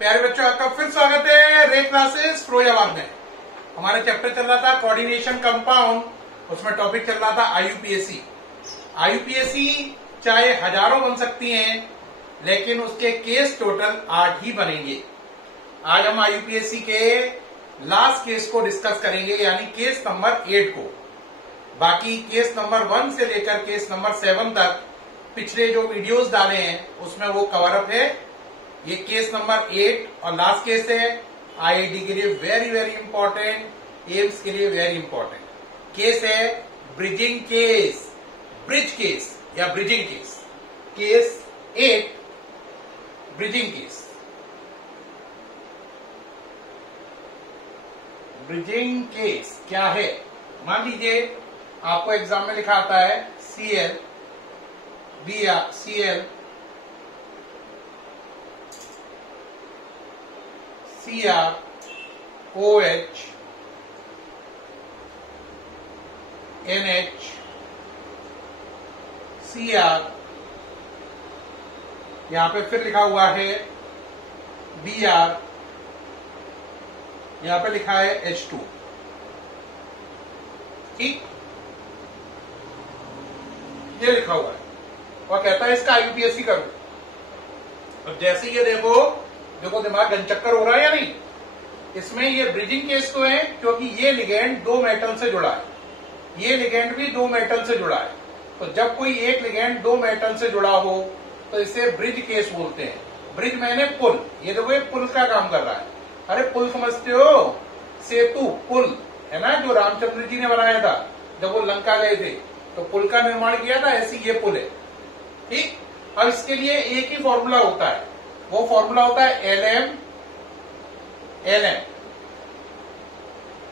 प्यारे बच्चों, आपका फिर स्वागत है रे क्लासेस फिरोजाबाद में। हमारा चैप्टर चल रहा था कोऑर्डिनेशन कंपाउंड, उसमें टॉपिक चल रहा था आईयूपीएसी। आईयूपीएसी चाहे हजारों बन सकती हैं, लेकिन उसके केस टोटल 8 ही बनेंगे। आज हम आईयूपीएसी के लास्ट केस को डिस्कस करेंगे, यानी केस नंबर 8 को। बाकी केस नंबर 1 से लेकर केस नंबर 7 तक पिछले जो वीडियोस डाले हैं उसमें वो कवर अप है। ये केस नंबर 8 और लास्ट केस है। आईआईटी के लिए वेरी वेरी इंपॉर्टेंट, एम्स के लिए वेरी इंपॉर्टेंट केस है ब्रिजिंग केस, ब्रिज केस या bridging case. Case 8 bridging case. Bridging case क्या है? मान लीजिए आपको एग्जाम में लिखा आता है Cl, Cl, Cr, OH, NH, Cr, यहां पे फिर लिखा हुआ है Br, यहां पे लिखा है H2। ठीक, ये लिखा हुआ है और कहता है इसका आईयूपीएसी करो। अब जैसे ये देखो दिमाग गनचक्कर हो रहा है या नहीं? इसमें ये ब्रिजिंग केस तो है क्योंकि ये लिगेंड 2 मेटल से जुड़ा है, ये लिगेंड भी 2 मेटल से जुड़ा है। तो जब कोई एक लिगेंड 2 मेटल से जुड़ा हो तो इसे ब्रिज केस बोलते हैं। ब्रिज मैंने पुल, ये देखो ये पुल का काम कर रहा है। अरे पुल समझते हो? सेतु, पुल है ना, जो रामचंद्र जी ने बनाया था जब वो लंका गए थे, तो पुल का निर्माण किया था, ऐसी ये पुल है। ठीक, अब इसके लिए एक ही फॉर्मूला होता है, वो फॉर्मूला होता है LM है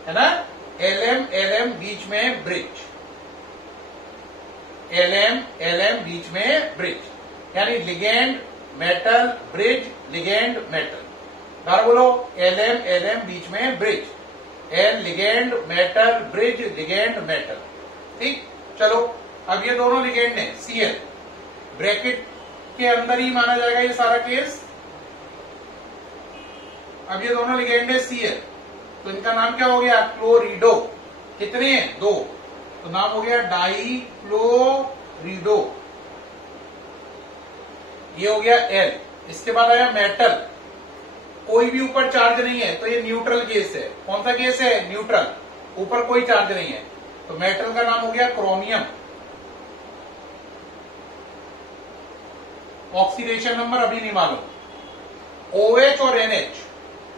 ना। LM बीच में ब्रिज, LM बीच में ब्रिज, यानी ligand metal bridge, ligand metal. बार बोलो, LM बीच में bridge, L ligand metal bridge, ligand metal. ठीक, चलो अब ये दोनों लिगेंड हैं Cl, ब्रैकेट के अंदर ही माना जाएगा ये सारा केस। अब ये दोनों लिगेंड है Cl, तो इनका नाम क्या हो गया? क्लोरिडो। कितने हैं? 2, तो नाम हो गया डाई क्लोरिडो। ये हो गया L। इसके बाद आया मेटल, कोई भी ऊपर चार्ज नहीं है तो ये न्यूट्रल केस है। कौन सा केस है? न्यूट्रल, ऊपर कोई चार्ज नहीं है, तो मेटल का नाम हो गया क्रोमियम। ऑक्सीडेशन नंबर अभी नहीं मालूम। OH और NH,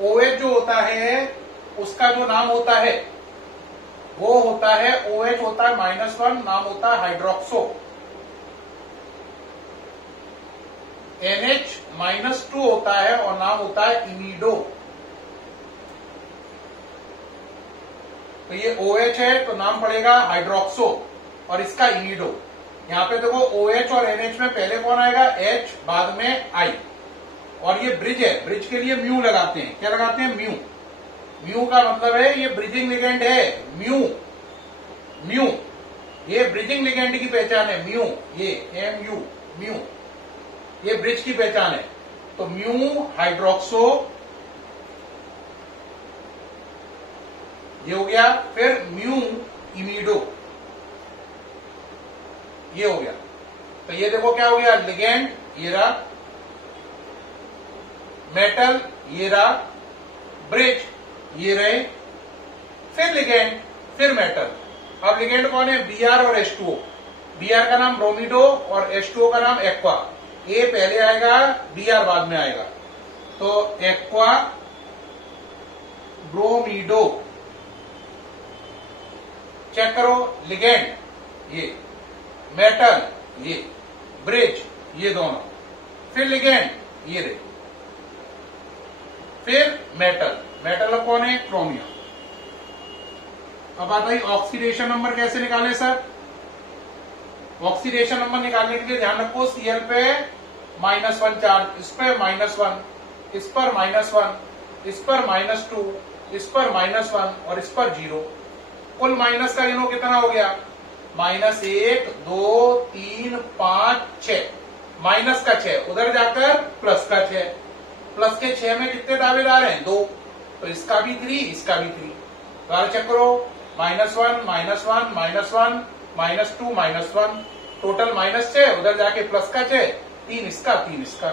OH जो होता है उसका जो नाम होता है वो होता है, OH होता है -1, नाम होता है हाइड्रोक्सो। NH -2 होता है और नाम होता है इमिडो। तो ये OH है तो नाम पड़ेगा हाइड्रोक्सो और इसका इमिडो। यहां पे देखो OH और NH में पहले कौन आएगा? H, बाद में I। और ये ब्रिज है, ब्रिज के लिए म्यू लगाते हैं। क्या लगाते हैं? म्यू। म्यू का मतलब है ये ब्रिजिंग लिगेंड है। म्यू, ये ब्रिजिंग लिगेंड की पहचान है। म्यू, ये MU, म्यू, ये ब्रिज की पहचान है। तो म्यू हाइड्रोक्सो, ये हो गया। फिर म्यू इमिडो, ये हो गया। तो ये देखो क्या हो गया? लिगेंड ये रहा, मेटल ये रहा, ब्रिज ये रहे, फिर लिगेंड, फिर मेटल। अब लिगेंड कौन है? Br और H2O। Br का नाम ब्रोमिडो और H2O का नाम एक्वा। ए पहले आएगा, Br बाद में आएगा, तो एक्वा ब्रोमिडो। चेक करो, लिगेंड ये, मेटल ये, ब्रिज ये दोनों, फिर लिगेंड ये रहे, फिर मेटल। मेटल कौन है? क्रोमियम। अब आता है ऑक्सीडेशन नंबर कैसे निकालें सर? ऑक्सीडेशन नंबर निकालने के लिए ध्यान रखो, Cl पे -1 चार्ज, इस पे -1, इस पर -1, इस पर -2, इस पर -1 और इस पर 0। कुल माइनस का गिनो कितना हो गया? -1, 2, 3, 5, 6। माइनस का 6 उधर जाकर प्लस का 6, प्लस के 6 में कितने दावेदार हैं? 2। तो इसका भी 3, इसका भी 3। दोबारा चेक करो, -1 -1 -1 -2 -1, टोटल -6, उधर जाके प्लस का 6, 3 इसका 3 इसका।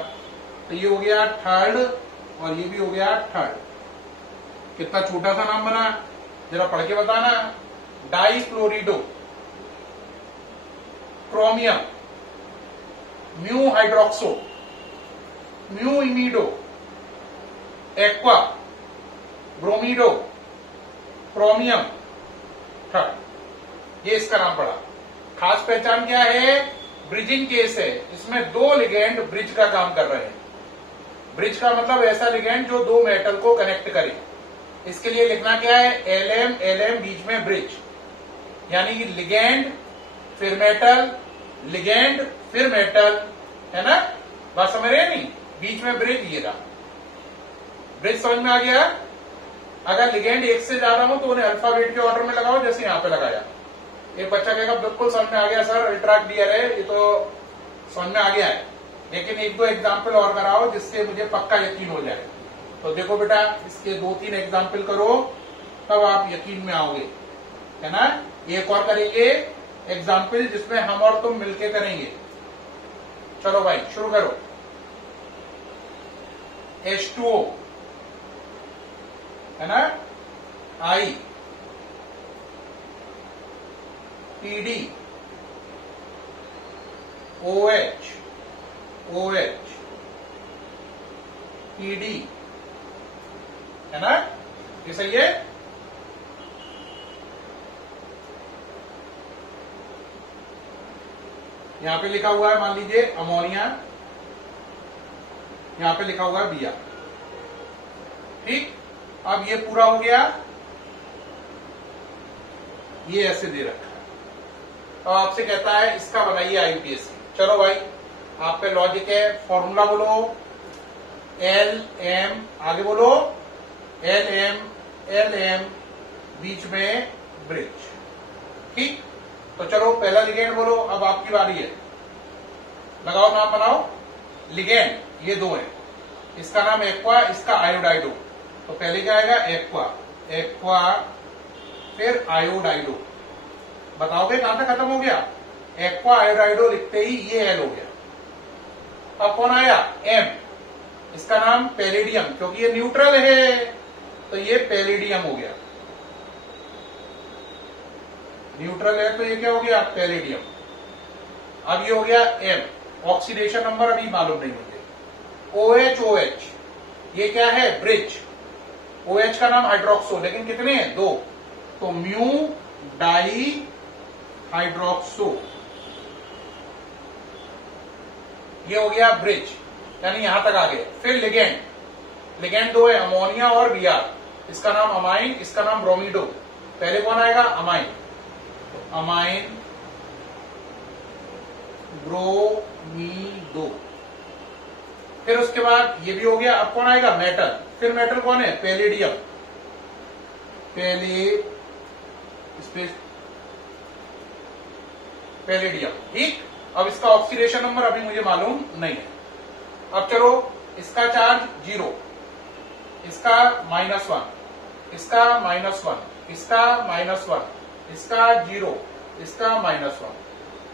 तो ये हो गया थर्ड और ये भी हो गया थर्ड। कितना छोटा सा नाम बना, जरा पढ़ के बताना। Dichlorido chromium, mu hydroxo, mu imido, aqua, bromido, chromium third. ये इसका नाम पड़ा। खास पहचान क्या है? ब्रिजिंग केस है, इसमें 2 लिगेंड ब्रिज का काम कर रहे हैं। ब्रिज का मतलब ऐसा लिगेंड जो 2 मेटल को कनेक्ट करे। इसके लिए लिखना क्या है? LM LM बीच में ब्रिज, यानी कि लिगेंड फिर मेटल, लिगेंड फिर मेटल, है ना? बात समझ रहे हैं नहीं? बीच में ब्रिज, ये रहा ब्रिज। समझ में आ गया? अगर लिगेंड एक से ज्यादा हो तो उन्हें अल्फाबेट के ऑर्डर में लगाओ, जैसे यहां पे लगाया। एक बच्चा कहेगा बिल्कुल समझ में आ गया सर, अल्ट्रा क्लियर है, ये तो समझ में आ गया है, लेकिन 1-2 एग्जाम्पल और कराओ जिससे मुझे पक्का यकीन हो जाए। तो देखो बेटा, इसके 2-3 एग्जाम्पल करो, तब आप यकीन में आओगे, है ना? एक और करेंगे एग्जाम्पल जिसमें हम और तुम मिलके करेंगे। चलो भाई शुरू करो। H2O, है ना? I, PD, OH, OH, PD, है ना? ये सही है? यहां पे लिखा हुआ है, मान लीजिए अमोनिया, यहां पे लिखा हुआ है Br। ठीक, अब ये पूरा हो गया, ये ऐसे दे रखा है। तो आपसे कहता है इसका बनाइए IUPAC। चलो भाई, आप पे लॉजिक है, फॉर्मूला बोलो, LM, आगे बोलो LM LM बीच में ब्रिज। ठीक, तो चलो पहला लिगेंड बोलो, अब आपकी बारी है, लगाओ, नाम बनाओ। लिगेंड ये 2 है, इसका नाम एक्वा, इसका आयोडाइडो। तो पहले क्या आएगा? एक्वा, एक्वा फिर आयोडाइडो। बताओगे कहां तक खत्म हो गया? एक्वा आयोडाइडो लिखते ही ये एल हो गया। अब कौन आया? एम, इसका नाम पैलेडियम, क्योंकि ये न्यूट्रल है तो ये पैलेडियम हो गया। न्यूट्रल है तो ये क्या हो गया? पैलेडियम। अब ये हो गया एम, ऑक्सीडेशन नंबर अभी मालूम नहीं मुझे। OH, OH ये क्या है? ब्रिज। OH का नाम हाइड्रोक्सो, लेकिन कितने हैं? 2। तो म्यू डाई हाइड्रोक्सो, ये हो गया ब्रिज, यानी यहां तक आ गए। फिर लिगेंड, लिगेंड 2 है, अमोनिया और Br। इसका नाम अमाइन, इसका नाम ब्रोमीडो। पहले कौन आएगा? अमाइन, तो अमाइन ब्रोमीडो। फिर उसके बाद ये भी हो गया। अब कौन आएगा? मेटल। फिर मेटल कौन है? Palladium, palladium. ठीक, अब इसका ऑक्सीडेशन नंबर अभी मुझे मालूम नहीं है। अब चलो, इसका चार्ज 0, इसका -1, इसका -1, इसका -1, इसका 0, इसका -1।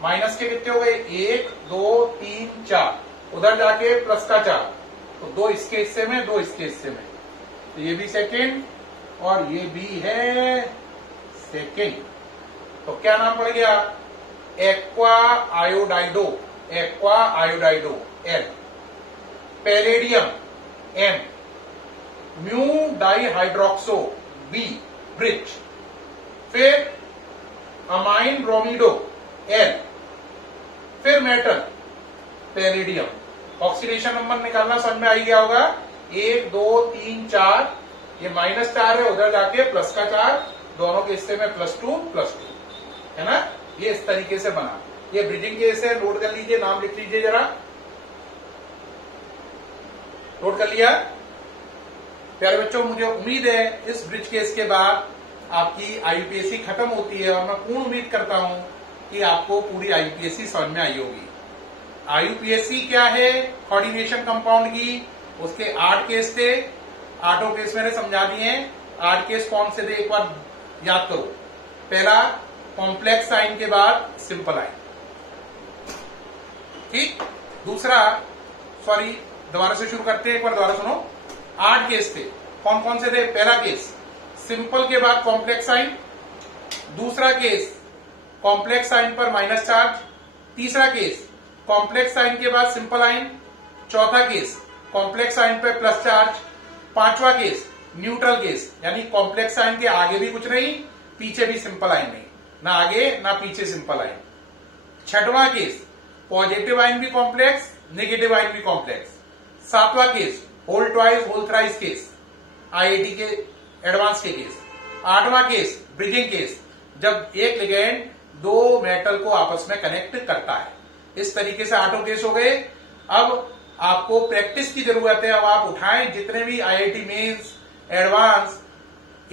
माइनस के कितने हो गए? 1 2 3 4, उधर जाके प्लस का 4, तो 2 इसके हिस्से में, 2 इसके हिस्से में। तो ये भी सेकेंड और ये भी है सेकेंड। तो क्या नाम पड़ गया? Aqua iodido, aqua iodido L, palladium M, mu di hydroxo B, bridge. फिर अमाइन ब्रोमीडो L, फिर मेटल पैलेडियम। ऑक्सीडेशन नंबर निकालना समझ में आ गया होगा। 1 2 3 4, ये -4 है, उधर जाके प्लस का 4, दोनों के हिस्से में +2 +2, है ना? ये इस तरीके से बना। ये ब्रिजिंग केस है, नोट कर लीजिए, नाम लिख लीजिए जरा। नोट कर लिया प्यारे बच्चों? मुझे उम्मीद है इस ब्रिज केस के बाद आपकी IUPAC खत्म होती है, और मैं पूर्ण उम्मीद करता हूं कि आपको पूरी IUPAC समझ में आई होगी। IUPAC क्या है? कोऑर्डिनेशन कंपाउंड की उसके 8 केस थे, 8 केस मैंने समझा दिए हैं। 8 केस कौन से थे एक बार याद करो। पहला, कॉम्प्लेक्स साइन के बाद सिंपल आइन, ठीक। दूसरा, सॉरी दोबारा से शुरू करते हैं, एक बार दोबारा सुनो। 8 केस थे, कौन कौन से थे? पहला केस सिंपल के बाद कॉम्प्लेक्स साइन, दूसरा केस कॉम्प्लेक्स साइन पर माइनस चार्ज, तीसरा केस कॉम्प्लेक्स साइन के बाद सिंपल आइन, चौथा केस कॉम्प्लेक्स साइन पर प्लस चार्ज, पांचवा केस न्यूट्रल केस, यानी कॉम्प्लेक्स साइन के आगे भी कुछ नहीं, पीछे भी सिंपल आइन नहीं, ना आगे ना पीछे सिंपल आइन। छठवां केस पॉजिटिव आइन भी कॉम्प्लेक्स, नेगेटिव आइन भी कॉम्प्लेक्स। सातवां case hole twice hole thrice case, IIT के एडवांस के केस। आठवां केस ब्रिजिंग केस, जब एक लिगेंड दो मेटल को आपस में कनेक्ट करता है। इस तरीके से 8 केस हो गए। अब आपको प्रैक्टिस की जरूरत है। अब आप उठाएं जितने भी IIT mains, advance,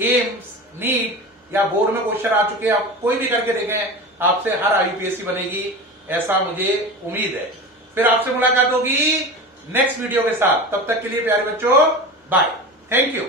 AIIMS, NEET या बोर्ड में क्वेश्चन आ चुके हैं, आप कोई भी करके देखें, आपसे हर आईयूपीएससी बनेगी, ऐसा मुझे उम्मीद है। फिर आपसे मुलाकात होगी नेक्स्ट वीडियो के साथ। तब तक के लिए प्यारे बच्चों, बाय, थैंक यू।